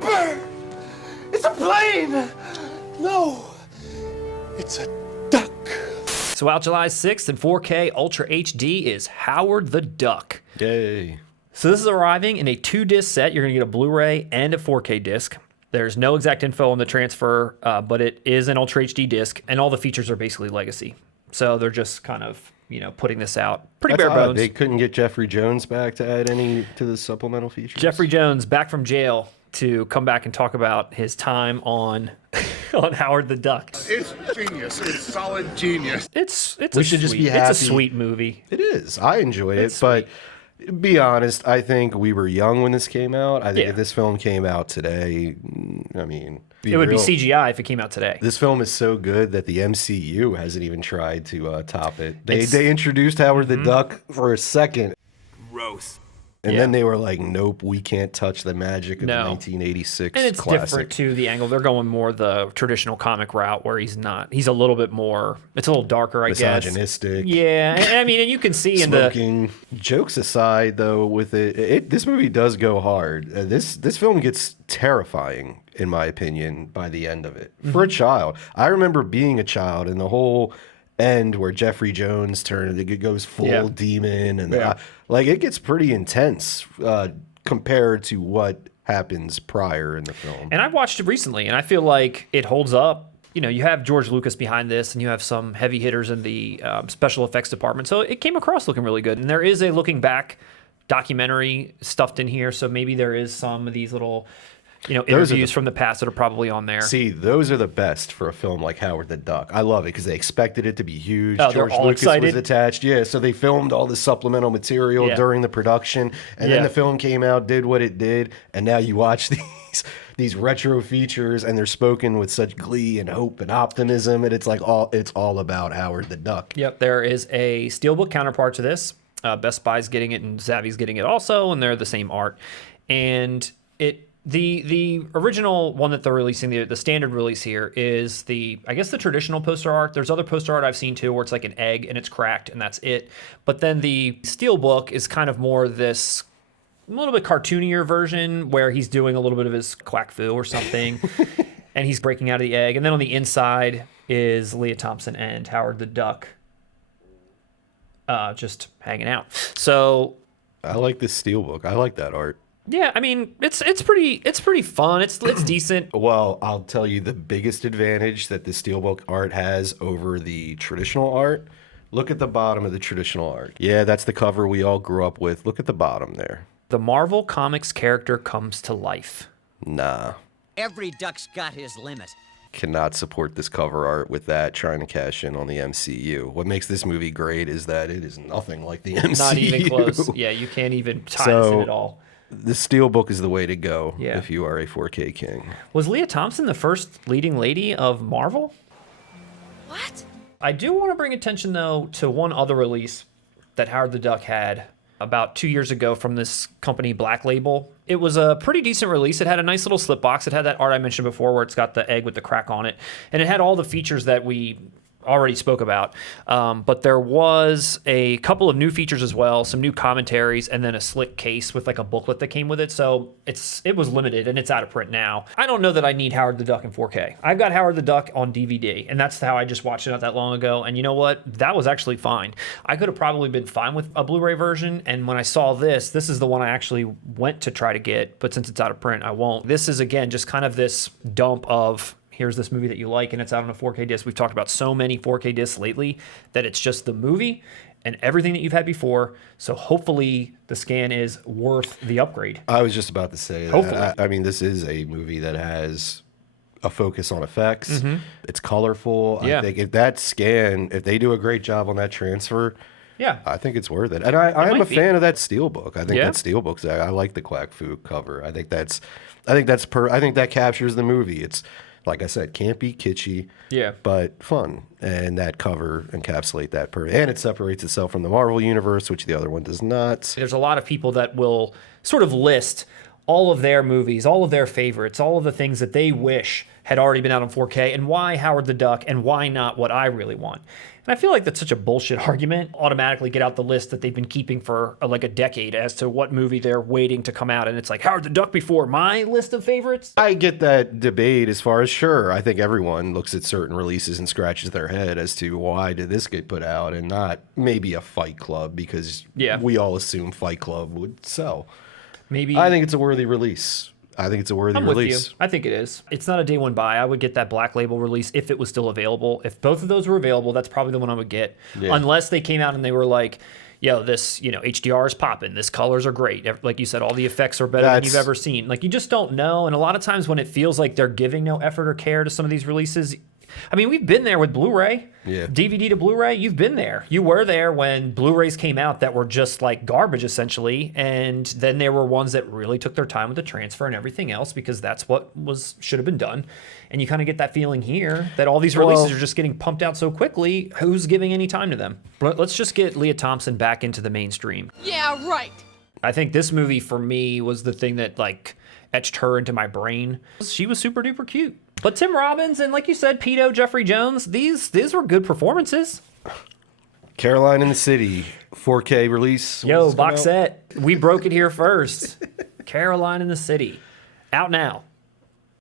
bird! It's a plane! No, it's a duck. So out July 6th in 4K Ultra HD is Howard the Duck. Yay. So this is arriving in a 2-disc set. You're going to get a Blu Ray and a 4K disc. There's no exact info on the transfer, but it is an Ultra HD disc, and all the features are basically legacy. So they're just kind of, putting this out. Pretty bare bones. They couldn't get Jeffrey Jones back to add any to the supplemental features? Jeffrey Jones back from jail to come back and talk about his time on Howard the Duck. It's genius. It's solid genius. We should just be happy. It's a sweet movie. It is. I enjoy it, Sweet. but be honest, I think we were young when this came out. I think if this film came out today, It would be CGI if it came out today. This film is so good that the MCU hasn't even tried to top it. They introduced Howard the Duck for a second. Gross. And then they were like, nope, we can't touch the magic of the 1986 And it's classic. different, too, the angle. They're going more the traditional comic route where he's not. He's a little bit more, it's a little darker, I guess. Misogynistic. Yeah, and you can see in the... Smoking. Jokes aside, though, with this movie does go hard. This film gets terrifying, in my opinion, by the end of it. For a child. I remember being a child and the whole end where Jeffrey Jones it goes full demon and it gets pretty intense compared to what happens prior in the film. And I watched it recently, and I feel like it holds up. You have George Lucas behind this, and you have some heavy hitters in the special effects department, so it came across looking really good. And there is a looking back documentary stuffed in here, so maybe there is some of these little interviews from the past that are probably on there. See, those are the best for a film like Howard the Duck. I love it because they expected it to be huge. Oh, George they're all Lucas excited. was attached. Yeah, so they filmed all the supplemental material during the production, and then the film came out, did what it did, and now you watch these retro features, and they're spoken with such glee and hope and optimism, and it's all about Howard the Duck. Yep, there is a Steelbook counterpart to this. Best Buy's getting it, and Savvy's getting it also, and they're the same art. And the original one that they're releasing, the standard release here, is the traditional poster art. There's other poster art I've seen too where it's like an egg and it's cracked and that's it. But then the Steelbook is kind of more this a little bit cartoonier version where he's doing a little bit of his quack foo or something and he's breaking out of the egg. And then on the inside is Leah Thompson and Howard the Duck just hanging out. So I like this Steelbook. I like that art. Yeah, it's pretty fun. It's decent. Well, I'll tell you the biggest advantage that the Steelbook art has over the traditional art. Look at the bottom of the traditional art. Yeah, that's the cover we all grew up with. Look at the bottom there. The Marvel Comics character comes to life. Nah. Every duck's got his limit. Cannot support this cover art with that trying to cash in on the MCU. What makes this movie great is that it is nothing like the MCU. Not even close. Yeah, you can't even tie this in at all. The Steelbook is the way to go if you are a 4K king. Was Leah Thompson the first leading lady of Marvel? What? I do want to bring attention, though, to one other release that Howard the Duck had about 2 years ago from this company, Black Label. It was a pretty decent release. It had a nice little slip box. It had that art I mentioned before where it's got the egg with the crack on it. And it had all the features that we already spoke about. But there was a couple of new features as well, some new commentaries, and then a slick case with like a booklet that came with it. So it was limited and it's out of print now. I don't know that I need Howard the Duck in 4K. I've got Howard the Duck on DVD, and that's how I just watched it not that long ago. And you know what? That was actually fine. I could have probably been fine with a Blu-ray version. And when I saw this is the one I actually went to try to get, but since it's out of print, I won't. This is, again, just kind of this dump of, here's this movie that you like, and it's out on a 4K disc. We've talked about so many 4K discs lately that it's just the movie and everything that you've had before. So hopefully the scan is worth the upgrade. I was just about to say that. Hopefully. I mean, this is a movie that has a focus on effects. It's colorful. Yeah. I think if they do a great job on that transfer, Yeah. I think it's worth it. And I am a fan of that Steelbook. I think Yeah. that Steelbook's, I like the Quack Fu cover. I think that captures the movie. It's, like I said, campy, kitschy, but fun. And that cover encapsulate that and it separates itself from the Marvel universe, which the other one does not. There's a lot of people that will sort of list all of their movies, all of their favorites, all of the things that they wish had already been out on 4K, and why Howard the Duck, and why not what I really want. And I feel like that's such a bullshit argument. Automatically get out the list that they've been keeping for like a decade as to what movie they're waiting to come out, and it's like Howard the Duck before my list of favorites. I get that debate as far as, sure, I think everyone looks at certain releases and scratches their head as to why did this get put out and not maybe a Fight Club, because we all assume Fight Club would sell. Maybe I think it's a worthy release. I think it's a worthy I'm release. with you. I think it is. It's not a day one buy. I would get that Black Label release if it was still available. If both of those were available, that's probably the one I would get. Yeah. Unless they came out and they were like, yo, this, HDR is popping. This colors are great. Like you said, all the effects are better than you've ever seen. Like, you just don't know. And a lot of times when it feels like they're giving no effort or care to some of these releases, I mean, we've been there with Blu-ray, DVD to Blu-ray. You've been there. You were there when Blu-rays came out that were just like garbage, essentially. And then there were ones that really took their time with the transfer and everything else, because that's what should have been done. And you kind of get that feeling here that all these releases are just getting pumped out so quickly. Who's giving any time to them? But let's just get Leah Thompson back into the mainstream. Yeah, right. I think this movie for me was the thing that like etched her into my brain. She was super duper cute. But Tim Robbins and, like you said, Peto, Jeffrey Jones, these were good performances. Caroline in the City, 4K release. Yo, box set. We broke it here first. Caroline in the City. Out now.